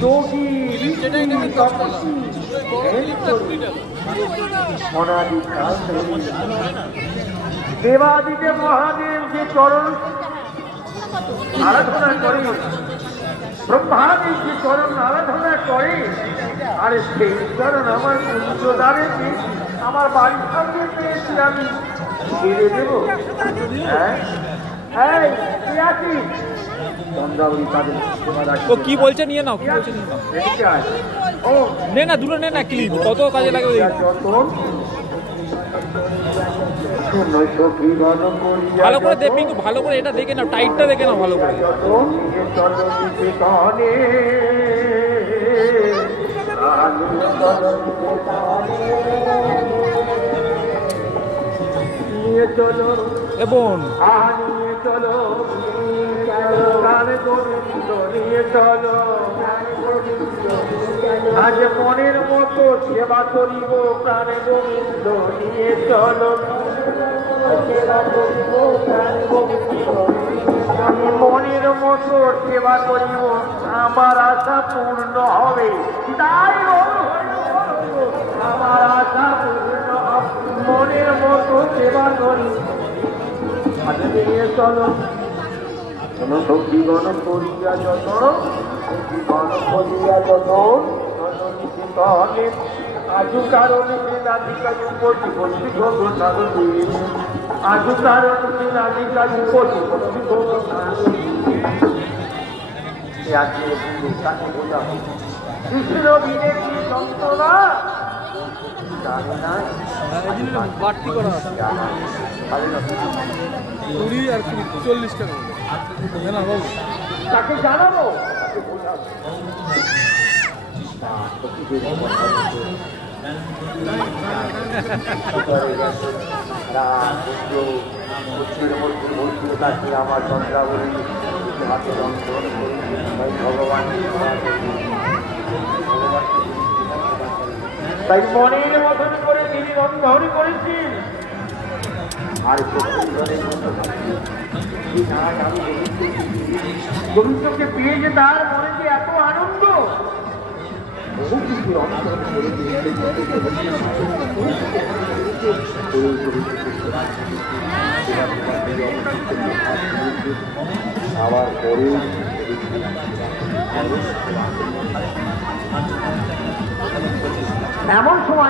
যোগী তপস্বী দেবাদিদেব মহাদেব যে চরণ আরাধনা করে, ব্রহ্মাদেব যে চরণ আরাধনা করে, আরে সেই চরণ আমার কুঞ্জদ্বারে পেয়েছি, আমার বাড়ির সামনে পেয়েছি, আমি ছেড়ে দেবো? ও কি বলছে নিয়ে নাও, কি বলছে নিয়ে নাও। ও নে না, দুটো নে না, ক্লিপ কত কাজে লাগে। ভালো করে দেখ পিঙ্কু, ভালো করে এটা দেখে নাও, টাইটটা দেখে নাও ভালো করে। নিয়ে চলো এ বোন, নিয়ে চলো প্রাণে গোবিন্দ, নিয়ে চলো আজ মনের মতো সেবা করিব, প্রাণে গোবিন্দ নিয়ে চলো, মনের মতো সেবা করিব, আমার আশা পূর্ণ হবে, তাই আমার আশা পূর্ণ, মনের মতো সেবা করি, আজ নিয়ে চলো। সখীগণ করিয়া যত, সখীগণ করিয়া যত, আজু কারণে রাধিকা উপটি বসি ভগবানী, আজু কারণে রাধিকা উপটি বসি ভগবানী, কৃষ্ণ বিদেশী যন্ত্রণা জানে না, বাড়তি করা কুড়ি আর 40 টাকা তাকে জানাবো, আমার চন্দ্রাবলী হাতে যন্ত্রণ করি ভগবান, তাই মনের মতন করে তিনি বন্ধন করেছেন। আর গোবিন্দকে পেয়ে যে তার মনে যে এত আনন্দ, বহু কিছুর অন্তর করে আবার পরে এমন সময়